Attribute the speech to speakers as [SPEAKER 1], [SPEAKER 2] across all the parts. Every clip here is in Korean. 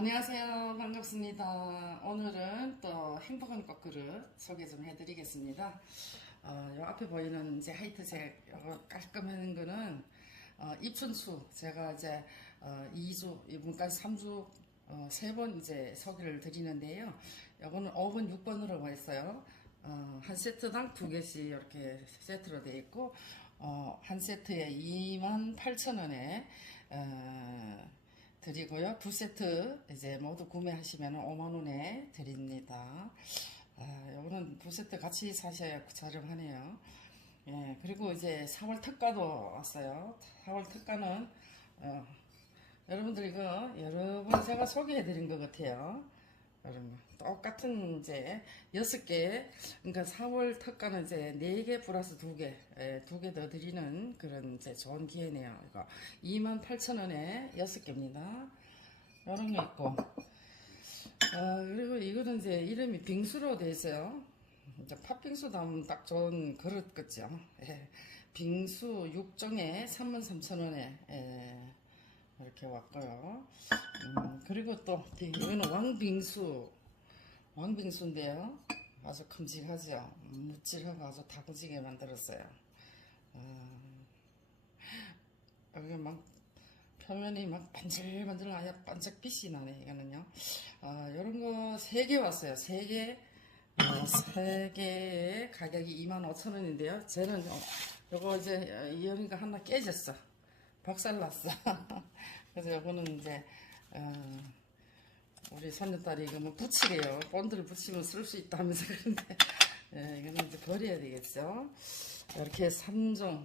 [SPEAKER 1] 안녕하세요. 반갑습니다. 오늘은 또 행복한 꽃그릇 소개 좀 해드리겠습니다. 어, 요 앞에 보이는 이제 하이트색 요거 깔끔한 거는 어, 입춘수 제가 이제 어, 2주 이분까지 3주 어, 세번 이제 소개를 드리는데요. 요거는 5번, 6번으로 있어요. 어, 한 세트당 두 개씩 이렇게 세트로 되어 있고 어, 한 세트에 28,000원에 어, 드리고요. 두 세트 이제 모두 구매하시면 5만 원에 드립니다. 아, 요거는 두 세트 같이 사셔야 저렴하네요. 예, 그리고 이제 4월 특가도 왔어요. 4월 특가는 어, 여러분들 이거 여러 번 제가 소개해 드린 것 같아요. 똑같은 이제 여섯 개 그러니까 4월 특가는 이제 네 개 플러스 두 개, 예, 두개 더 드리는 그런 이제 좋은 기회네요. 이거 28,000원에 여섯 개입니다. 이런 게 있고, 아, 그리고 이거는 이제 이름이 빙수로 돼 있어요. 이제 팥빙수 담으면 딱 좋은 그릇 같죠. 예, 빙수 6종에 33,000원에 예, 이렇게 왔고요. 음, 그리고 또 이거는 왕빙수. 왕빙수인데요. 아주 큼직하죠. 무찔하고 아주 다구지게 만들었어요. 음, 여기 막 표면이 막 반질반질 아예 반짝 빛이 나네 이거는요. 아, 이런 거 세 개 왔어요. 세개. 어, 세 개의 가격이 25,000원인데요. 쟤는 어, 요거 이제 이현이가 하나 깨졌어 박살났어 그래서 요거는 이제 어, 우리 손녀딸이 이거 뭐 붙이래요. 본드를 붙이면 쓸 수 있다면서 그런데 예, 이거는 이제 버려야 되겠죠. 이렇게 3종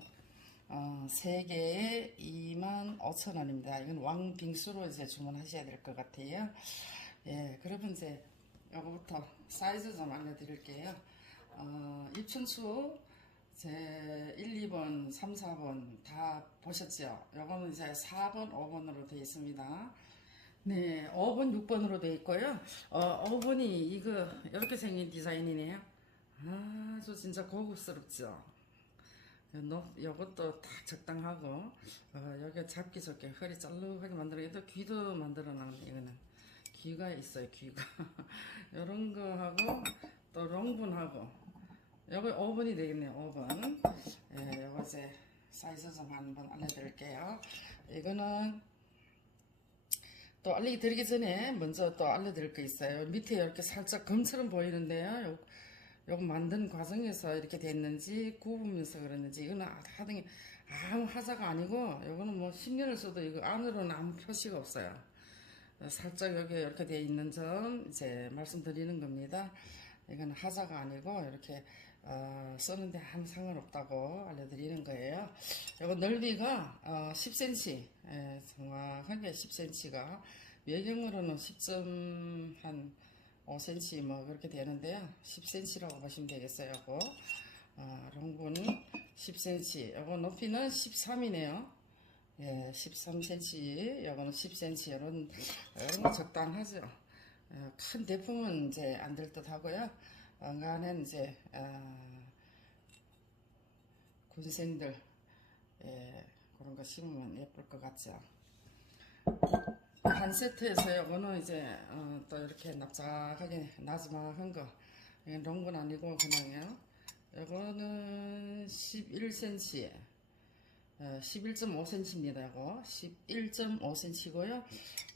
[SPEAKER 1] 어, 3개에 25,000원입니다. 이건 왕빙수로 이제 주문하셔야 될 것 같아요. 예, 그러면 이제 요거부터 사이즈 좀 알려드릴게요. 어, 입춘수 제 1, 2번, 3, 4번 다 보셨죠? 요거는 이제 4번, 5번으로 되어 있습니다. 네, 5번, 6번으로 되어 있고요. 어, 5번이 이거 이렇게 생긴 디자인이네요. 아주 진짜 고급스럽죠? 너, 요것도 딱 적당하고 어, 여기 잡기 좋게 허리 짤룩하게 만들어 얘도 귀도 만들어 놨네 이거는 귀가 있어요 귀가 이런 거 하고 또 롱분하고 요거 5번이 되겠네요 5번 예, 요거 이제 사이즈 좀 한번 알려드릴게요. 이거는 또 알리기 드리기 전에 먼저 또 알려드릴 거 있어요. 밑에 이렇게 살짝 검처럼 보이는데요. 요, 요거 만든 과정에서 이렇게 됐는지 구우면서 그랬는지 이거는 하등이 아무 하자가 아니고 요거는 뭐 10년을 써도 이거 안으로는 아무 표시가 없어요. 살짝 여기 이렇게 되어 있는 점 이제 말씀드리는 겁니다. 이건 하자가 아니고 이렇게 어, 쓰는데 아무 상관없다고 알려드리는 거예요. 이거 넓이가 어, 10cm, 예, 정확하게 10cm가 외경으로는 10점 5cm 뭐 그렇게 되는데요. 10cm라고 보시면 되겠어요. 이거 어, 롱분은 10cm, 이거 높이는 13이네요. 예, 13cm, 이거는 10cm 이런 이런 거 적당하죠. 어, 큰 대품은 이제 안 될 듯 하고요. 안간은 이제 어, 군생들 예, 그런 거 심으면 예쁠 것 같죠. 한 세트에서 요거는 이제 어, 또 이렇게 납작하게 나지막한 거 이건 롱건 아니고 그냥요. 요거는 11cm 어, 11.5cm입니다. 이거 11.5cm고요.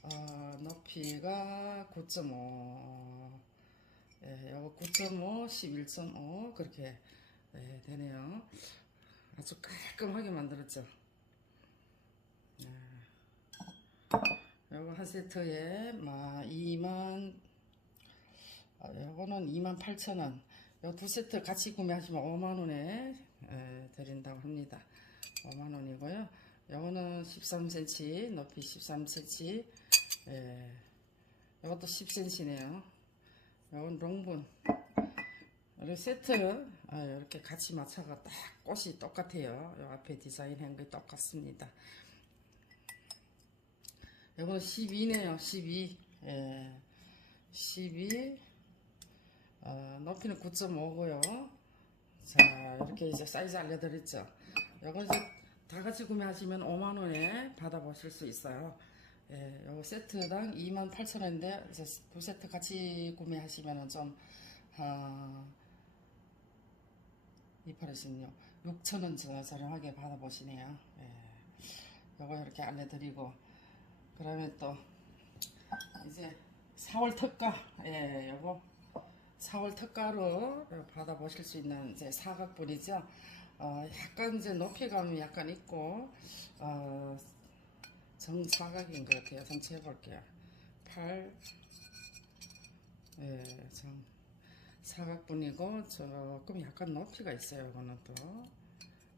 [SPEAKER 1] 어, 높이가 9.5 예, 요거 9.5, 11.5 그렇게 예, 되네요. 아주 깔끔하게 만들었죠. 예. 요거 한 세트에 막 2만 아, 요거는 2만 8천원 요 두 세트 같이 구매하시면 5만원에 예, 드린다고 합니다 5만원이고요 요거는 13cm 높이 13cm 예, 요것도 10cm네요 요건 롱분. 이렇게 세트 아, 이렇게 같이 맞춰가 딱 꽃이 똑같아요. 요 앞에 디자인한 게 똑같습니다. 요거는 12네요 12 예, 12 어, 높이는 9.5고요. 자 이렇게 이제 사이즈 알려드렸죠. 요거 이제 다 같이 구매하시면 5만원에 받아보실 수 있어요 예, 요거 세트당 28,000원인데 이제 두 세트 같이 구매하시면은 좀 아, 2816 6,000원 저- 저렴하게 받아보시네요. 예. 요거 이렇게 알려드리고 그러면 또 이제 4월 특가 예, 요거 4월 특가로 받아보실 수 있는 이제 사각분이죠. 어, 약간 이제 높이감이 약간 있고 어, 정사각인 것 같아요. 전체 해볼게요. 8, 예, 정 사각분이고 조금 약간 높이가 있어요. 이거는 또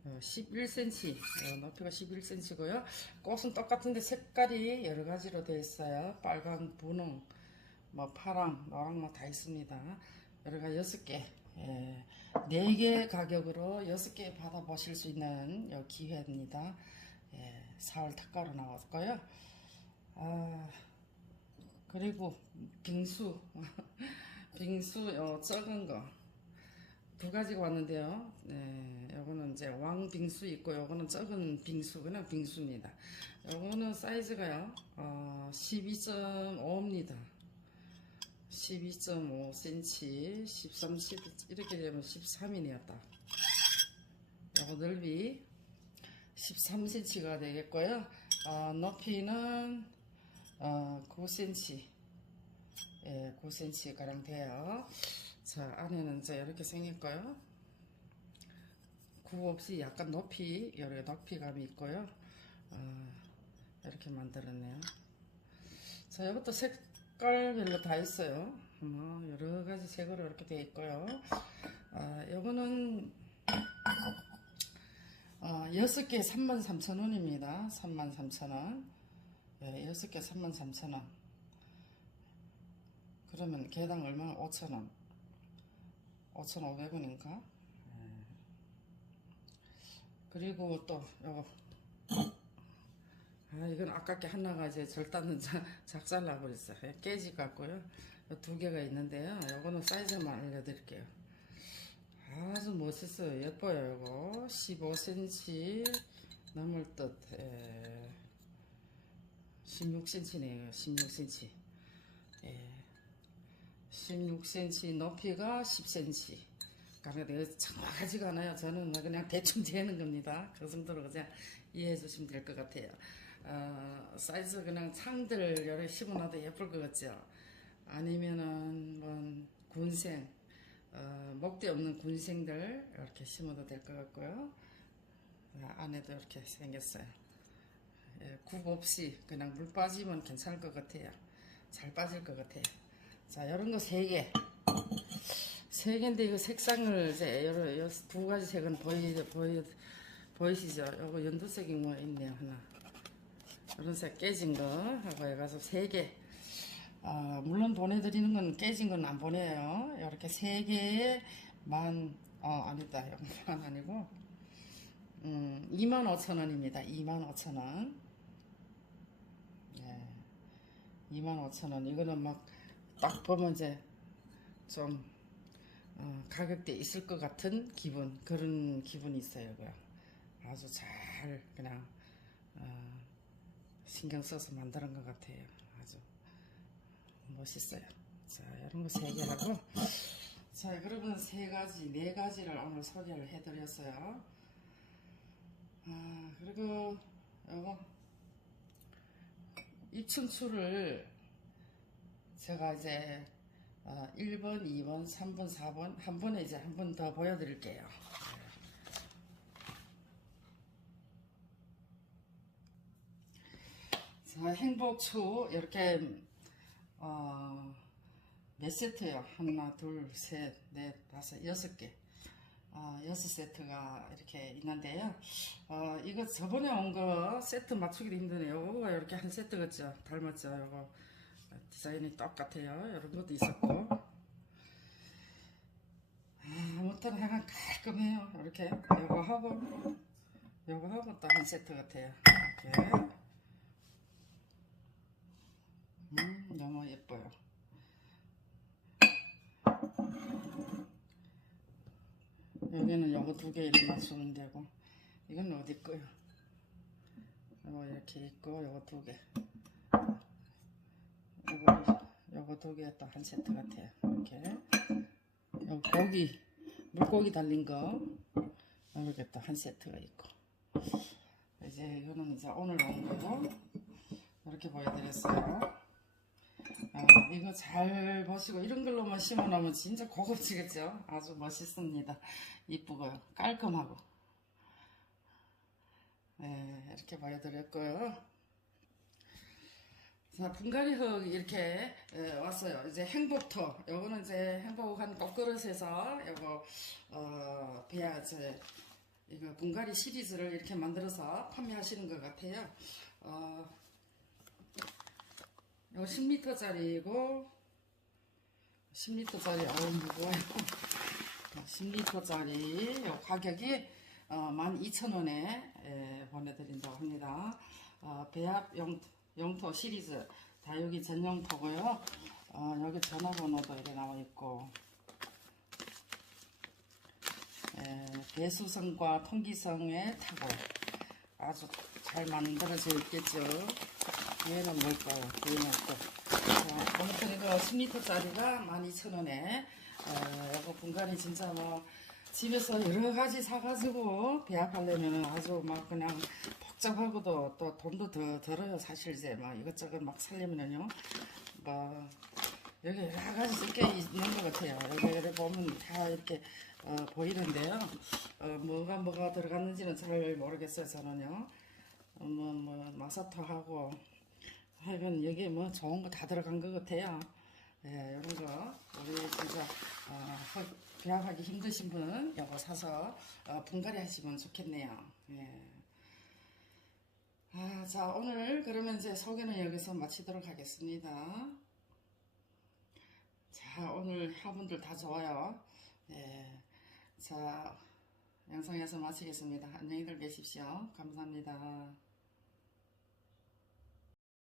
[SPEAKER 1] 어, 11cm 어, 높이가 11cm고요. 꽃은 똑같은데 색깔이 여러 가지로 되어 있어요. 빨강, 분홍, 뭐 파랑, 노랑 뭐 다 있습니다. 여러 가지 여섯 개, 예, 네개 가격으로 여섯 개 받아보실 수 있는 요 기회입니다. 예, 4월 특가로 나왔고요. 아, 그리고 빙수, 빙수 요 적은 거. 두 가지가 왔는데요. 네, 요거는 이제 왕 빙수 있고 요거는 적은 빙수 그냥 빙수입니다. 요거는 사이즈가요. 어, 12.5입니다. 12.5cm, 13, 10 이렇게 되면 13이네요, 딱. 요거 넓이 13cm가 되겠고요. 어, 높이는 어, 9cm. 예, 9cm 가량 돼요. 자, 안에는 이제 이렇게 생겼고요. 굽 없이 약간 높이, 여러 높이감이 있고요. 어, 이렇게 만들었네요. 자, 이것도 색깔별로 다 있어요. 뭐, 여러 가지 색으로 이렇게 되어 있고요. 아, 요거는, 어, 6개 33,000원입니다. 33,000원. 예, 6개 33,000원. 그러면 개당 얼마나? 5,000원. 5,500원인가? 그리고 또 요거 아 이건 아깝게 하나가 이제 절단은 자- 작살나 버렸어요 깨지 같고요 요두 개가 있는데요 요거는 사이즈만 알려드릴게요 아주 멋있어요. 예뻐요 요거. 15cm 넘을 듯. 예. 16cm네요. 16cm 예. 16cm 높이가 10cm 그러니까 내가 정확하지가 않아요. 저는 그냥 대충 재는 겁니다. 그 정도로 그냥 이해해 주시면 될 것 같아요. 어, 사이즈 그냥 창들 여러 심어놔도 예쁠 것 같죠? 아니면은 뭐 군생 어, 목대 없는 군생들 이렇게 심어도 될 것 같고요 아, 안에도 이렇게 생겼어요 예, 굽 없이 그냥 물 빠지면 괜찮을 것 같아요 잘 빠질 것 같아요 자 이런 거세개세 개인데 이거 색상을 이제 여러 두 가지 색은 보이 보이 보이시죠? 요거 연두색인 거 있네요 하나. 이런 색 깨진 거 하고 해가지고 세 개. 아 물론 보내드리는 건 깨진 건 안 보내요. 이렇게 세 개에 만 어 아니다 만 아니고 음 2만 5천 원입니다. 2만 5천 원. 네. 2만 5천 원. 이거는 막 딱 보면 이제 좀 어, 가격대 있을 것 같은 기분 그런 기분이 있어요. 그 아주 잘 그냥 어, 신경 써서 만드는 것 같아요. 멋있어요. 자 이런 거 세 개 하고 자 그러면 세 가지 네 가지를 오늘 소개를 해드렸어요. 아 그리고 요거 입춘추를 제가 이제 어, 1번, 2번, 3번, 4번 한 번에 이제 한 번 더 보여드릴게요. 자, 행복추 이렇게 어, 몇 세트요? 하나, 둘, 셋, 넷, 다섯, 여섯 개. 어, 여섯 세트가 이렇게 있는데요. 어, 이거 저번에 온 거 세트 맞추기도 힘드네요. 요거 이렇게 한 세트 같죠? 닮았죠? 요거 디자인이 똑같아요. 이런 것도 있었고. 아, 아무튼 약간 깔끔해요. 이렇게 요거 하고 요거 하고 또 한 세트 같아요. 이렇게. 음, 너무 예뻐요. 여기는 요거 두 개 이렇게 맞추면 되고 이건 어디 거요? 요거 이렇게 있고 요거 두 개. 요거, 요거 두 개 또 한 세트 같아요. 이렇게. 요 고기, 물고기 달린 거. 이렇게 또 한 세트가 있고. 이제 이거는 이제 오늘 온 거고. 이렇게 보여드렸어요. 아, 이거 잘 보시고 이런 걸로만 심어놓으면 진짜 고급지겠죠? 아주 멋있습니다. 이쁘고요. 깔끔하고. 네, 이렇게 보여드렸고요. 자, 분갈이 흙 이렇게 에, 왔어요. 이제 행복토. 요거는 이제 행복 한 꽃그릇에서 요거 어, 배야 이제 이거 분갈이 시리즈를 이렇게 만들어서 판매하시는 것 같아요. 어, 요 10m짜리고 10m짜리 어우 무거워요. 10m짜리 요 가격이 어, 12,000원에 보내드린다고 합니다. 어, 배합 용, 용토 시리즈 다육이 전용토고요. 어, 여기 전화번호도 이렇게 나와 있고 에, 배수성과 통기성의 타고 아주 잘 만들어져 있겠죠. 얘는 뭘까요? 얘는 또. 자, 아무튼 이거 10리터짜리가 12,000원에, 어, 이거 분갈이 진짜 뭐, 집에서 여러 가지 사가지고 배합하려면 아주 막 그냥 복잡하고도 또 돈도 더 들어요. 사실 이제 막 이것저것 막 살려면은요. 뭐, 여기 여러 가지 쓸게 있는 것 같아요. 여기 이렇게 보면 다 이렇게 어, 보이는데요. 어, 뭐가 뭐가 들어갔는지는 잘 모르겠어요. 저는요. 어, 뭐, 뭐, 마사토하고 하여간 여기 뭐 좋은 거 다 들어간 것 같아요. 예, 이런 거 우리 진짜 어, 계약하기 힘드신 분 이거 사서 어, 분갈이 하시면 좋겠네요. 예. 아, 자 오늘 그러면 이제 소개는 여기서 마치도록 하겠습니다. 자 오늘 화분들 다 좋아요. 예. 자 영상에서 마치겠습니다. 안녕히들 계십시오. 감사합니다.